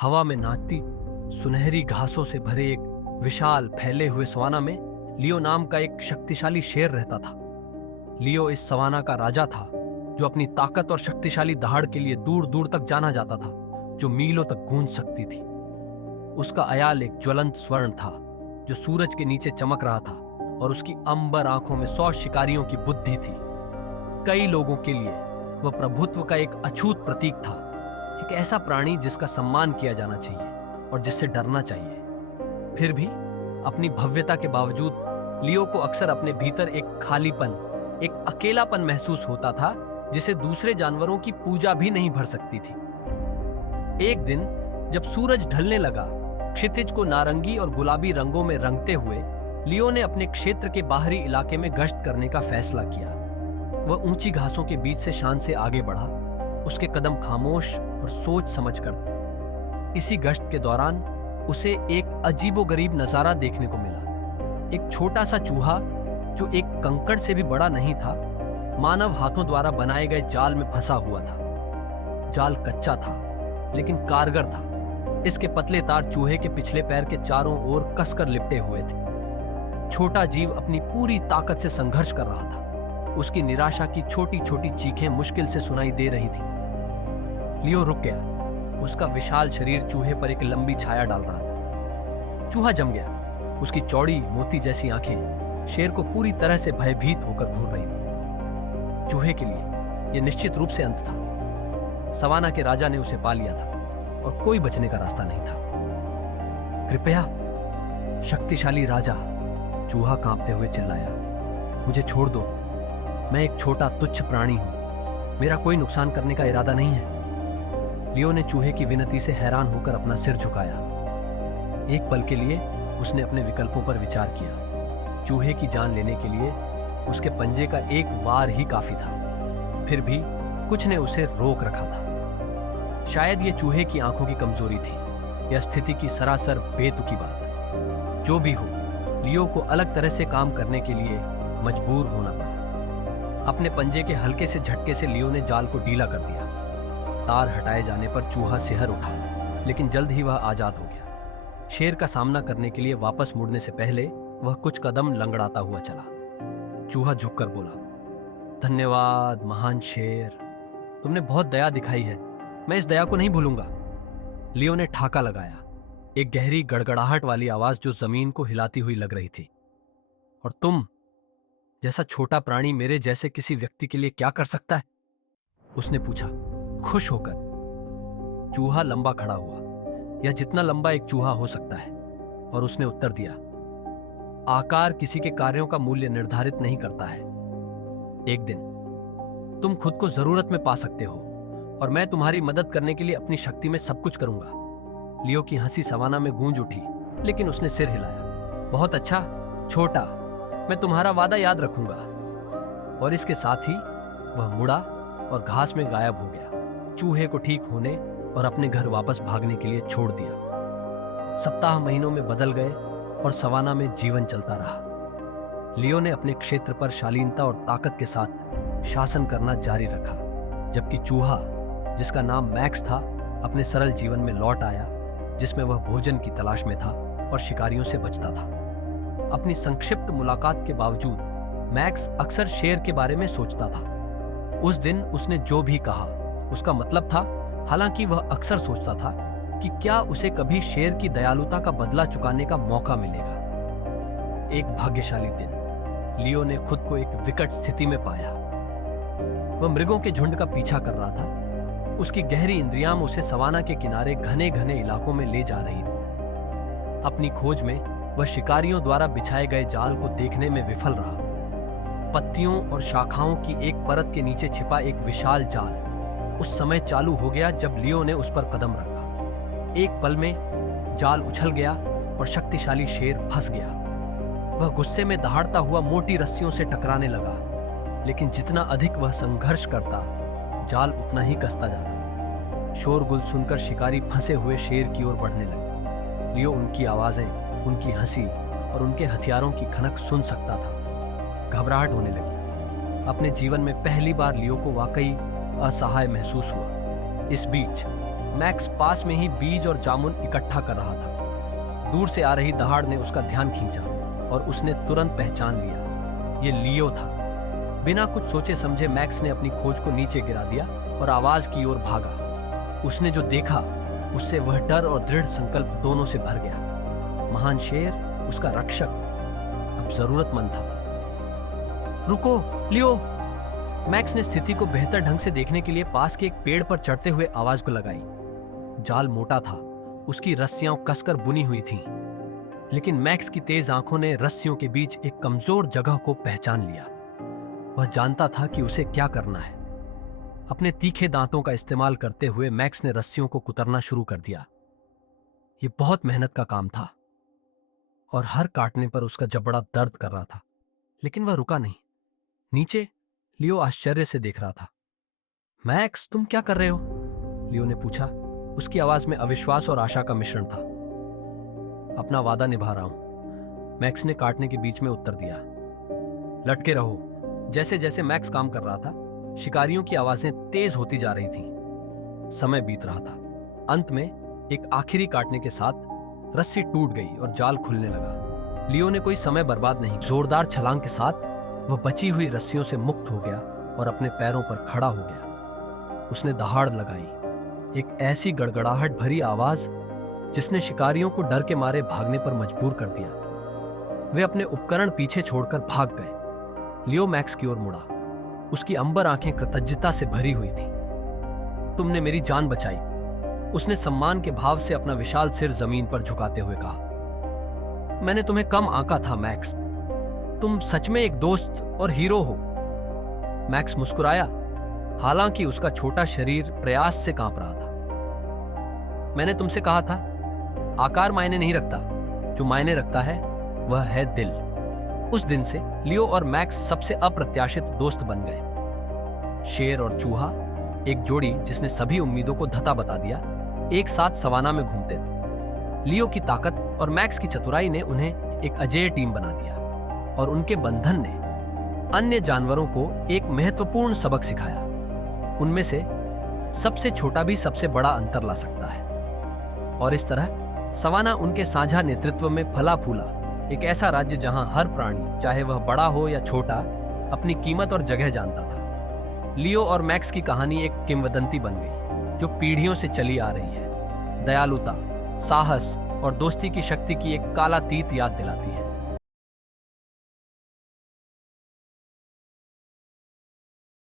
हवा में नाचती सुनहरी घासों से भरे एक विशाल फैले हुए सवाना में लियो नाम का एक शक्तिशाली शेर रहता था। लियो इस सवाना का राजा था, जो अपनी ताकत और शक्तिशाली दहाड़ के लिए दूर दूर तक जाना जाता था, जो मीलों तक गूंज सकती थी। उसका अयाल एक ज्वलंत स्वर्ण था, जो सूरज के नीचे चमक रहा था, और उसकी अंबर आंखों में 100 शिकारियों की बुद्धि थी। कई लोगों के लिए वह प्रभुत्व का एक अछूत प्रतीक था, एक ऐसा प्राणी जिसका सम्मान किया जाना चाहिए और जिससे डरना चाहिए। फिर भी अपनी भव्यता के बावजूद लियो को अक्सर अपने भीतर एक खालीपन, एक अकेलापन महसूस होता था, जिसे दूसरे जानवरों की पूजा भी नहीं भर सकती थी। एक दिन जब सूरज ढलने लगा, क्षितिज को नारंगी और गुलाबी रंगों में रंगते हुए लियो ने अपने क्षेत्र के बाहरी इलाके में गश्त करने का फैसला किया। वह ऊंची घासों के बीच से शान से आगे बढ़ा, उसके कदम खामोश और सोच समझकर। इसी गश्त के दौरान उसे एक अजीबोगरीब नजारा देखने को मिला। एक छोटा सा चूहा, जो एक कंकड़ से भी बड़ा नहीं था, मानव हाथों द्वारा बनाए गए जाल में फंसा हुआ था। जाल कच्चा था, लेकिन कारगर था। इसके पतले तार चूहे के पिछले पैर के चारों ओर कसकर लिपटे हुए थे। छोटा जीव अपनी पूरी ताकत से संघर्ष कर रहा था। उसकी निराशा की छोटी छोटी चीखें मुश्किल से सुनाई दे रही थी। लियो रुक गया। उसका विशाल शरीर चूहे पर एक लंबी छाया डाल रहा था। चूहा जम गया। उसकी चौड़ी मोती जैसी आंखें शेर को पूरी तरह से भयभीत होकर घूर रही थी। चूहे के लिए यह निश्चित रूप से अंत था। सवाना के राजा ने उसे पा लिया था और कोई बचने का रास्ता नहीं था। कृपया, शक्तिशाली राजा, चूहा कांपते हुए चिल्लाया, मुझे छोड़ दो। मैं एक छोटा तुच्छ प्राणी हूं। मेरा कोई नुकसान करने का इरादा नहीं है। लियो ने चूहे की विनती से हैरान होकर अपना सिर झुकाया। एक पल के लिए उसने अपने विकल्पों पर विचार किया। चूहे की जान लेने के लिए उसके पंजे का एक वार ही काफी था। फिर भी कुछ ने उसे रोक रखा था। शायद ये चूहे की आंखों की कमजोरी थी या स्थिति की सरासर बेतुकी बात। जो भी हो, लियो को अलग तरह से काम करने के लिए मजबूर होना पड़ा। अपने पंजे के हल्के से झटके से लियो ने जाल को ढीला कर दिया। तार हटाए जाने पर चूहा सिहर उठा, लेकिन जल्द ही वह आजाद हो गया। शेर का सामना करने के लिए वापस मुड़ने से पहले वह कुछ कदम लंगड़ाता हुआ चला। चूहा झुककर बोला, धन्यवाद महान शेर, तुमने बहुत दया दिखाई है। मैं इस दया को नहीं भूलूंगा। लियो ने ठाका लगाया, एक गहरी गड़गड़ाहट वाली आवाज जो जमीन को हिलाती हुई लग रही थी। और तुम जैसा छोटा प्राणी मेरे जैसे किसी व्यक्ति के लिए क्या कर सकता है? उसने पूछा, खुश होकर। चूहा लंबा खड़ा हुआ, या जितना लंबा एक चूहा हो सकता है, और उसने उत्तर दिया, आकार किसी के कार्यों का मूल्य निर्धारित नहीं करता है। एक दिन तुम खुद को जरूरत में पा सकते हो, और मैं तुम्हारी मदद करने के लिए अपनी शक्ति में सब कुछ करूंगा। लियो की हंसी सवाना में गूंज उठी, लेकिन उसने सिर हिलाया। बहुत अच्छा छोटा, मैं तुम्हारा वादा याद रखूंगा। और इसके साथ ही वह मुड़ा और घास में गायब हो गया। चूहे को ठीक होने और अपने घर वापस भागने के लिए छोड़ दिया। सप्ताह महीनों में बदल गए और सवाना में जीवन चलता रहा। लियो ने अपने क्षेत्र पर शालीनता और ताकत के साथ शासन करना जारी रखा, जबकि चूहा, जिसका नाम मैक्स था, अपने सरल जीवन में लौट आया, जिसमें वह भोजन की तलाश में था और शिकारियों से बचता था। अपनी संक्षिप्त मुलाकात के बावजूद मैक्स अक्सर शेर के बारे में सोचता था। उस दिन उसने जो भी कहा उसका मतलब था, हालांकि वह अक्सर सोचता था कि क्या उसे कभी शेर की दयालुता का बदला चुकाने का मौका मिलेगा। एक भाग्यशाली दिन लियो ने खुद को एक विकट स्थिति में पाया। वह मृगों के झुंड का पीछा कर रहा था। उसकी गहरी इंद्रियां उसे सवाना के किनारे घने घने इलाकों में ले जा रही थी। अपनी खोज में वह शिकारियों द्वारा बिछाए गए जाल को देखने में विफल रहा। पत्तियों और शाखाओं की एक परत के नीचे छिपा एक विशाल जाल उस समय चालू हो गया जब लियो ने उस पर कदम रखा। एक पल में जाल उछल गया और शक्तिशाली शेर फंस गया। वह गुस्से में दहाड़ता हुआ मोटी रस्सियों से टकराने लगा, लेकिन जितना अधिक वह संघर्ष करता, जाल उतना ही कसता जाता। शोरगुल सुनकर शिकारी फंसे हुए शेर की ओर बढ़ने लगे। लियो उनकी आवाजें, उनकी हंसी और उनके हथियारों की खनक सुन सकता था। घबराहट होने लगी। अपने जीवन में पहली बार लियो को वाकई असहाय महसूस हुआ। इस बीच मैक्स पास में ही बीज और जामुन इकट्ठा कर रहा था। दूर से आ रही दहाड़ ने उसका ध्यान खींचा और उसने तुरंत पहचान लिया, ये लियो था। बिना कुछ सोचे समझे मैक्स ने अपनी खोज को नीचे गिरा दिया और आवाज की ओर भागा। उसने जो देखा उससे वह डर और दृढ़ संकल्प दोनों से भर गया। महान शेर, उसका रक्षक, अब जरूरतमंद था। रुको लियो! मैक्स ने स्थिति को बेहतर ढंग से देखने के लिए पास के एक पेड़ पर चढ़ते हुए आवाज को लगाई। जाल मोटा था, उसकी रस्सियां कसकर बुनी हुई थीं, लेकिन मैक्स की तेज आंखों ने रस्सियों के बीच एक कमजोर जगह को पहचान लिया। वह जानता था कि उसे क्या करना है। अपने तीखे दांतों का इस्तेमाल करते हुए मैक्स ने रस्सियों को कुतरना शुरू कर दिया। यह बहुत मेहनत का काम था और हर काटने पर उसका जबड़ा दर्द कर रहा था, लेकिन वह रुका नहीं। नीचे लियो आश्चर्य से देख रहा था। मैक्स, तुम क्या कर रहे हो? लियो ने पूछा। उसकी आवाज में अविश्वास और आशा का मिश्रण था। अपना वादा निभा रहा हूं, मैक्स ने काटने के बीच में उत्तर दिया। लटके रहो। जैसे जैसे मैक्स काम कर रहा था, शिकारियों की आवाजें तेज होती जा रही थीं। समय बीत रहा था। अंत में एक आखिरी काटने के साथ रस्सी टूट गई और जाल खुलने लगा। लियो ने कोई समय बर्बाद नहीं, जोरदार छलांग के साथ वह बची हुई रस्सियों से मुक्त हो गया और अपने पैरों पर खड़ा हो गया। उसने दहाड़ लगाई, एक ऐसी गड़गड़ाहट भरी आवाज जिसने शिकारियों को डर के मारे भागने पर मजबूर कर दिया। वे अपने उपकरण पीछे छोड़कर भाग गए। लियो मैक्स की ओर मुड़ा। उसकी अंबर आंखें कृतज्ञता से भरी हुई थी। तुमने मेरी जान बचाई, उसने सम्मान के भाव से अपना विशाल सिर जमीन पर झुकाते हुए कहा। मैंने तुम्हें कम आंका था मैक्स, तुम सच में एक दोस्त और हीरो हो। मैक्स मुस्कुराया, हालांकि उसका छोटा शरीर प्रयास से कांप रहा था। मैंने तुमसे कहा था, आकार मायने नहीं रखता, जो मायने रखता है वह है दिल। उस दिन से लियो और मैक्स सबसे अप्रत्याशित दोस्त बन गए। शेर और चूहा, एक जोड़ी जिसने सभी उम्मीदों को धता बता दिया, एक साथ सवाना में घूमते थे। लियो की ताकत और मैक्स की चतुराई ने उन्हें एक अजेय टीम बना दिया और उनके बंधन ने अन्य जानवरों को एक महत्वपूर्ण सबक सिखाया। उनमें से सबसे छोटा भी सबसे बड़ा अंतर ला सकता है। और इस तरह सवाना उनके साझा नेतृत्व में फला फूला, एक ऐसा राज्य जहां हर प्राणी, चाहे वह बड़ा हो या छोटा, अपनी कीमत और जगह जानता था। लियो और मैक्स की कहानी एक किंवदंती बन गई, जो पीढ़ियों से चली आ रही है। दयालुता, साहस और दोस्ती की शक्ति की एक कालातीत याद दिलाती है।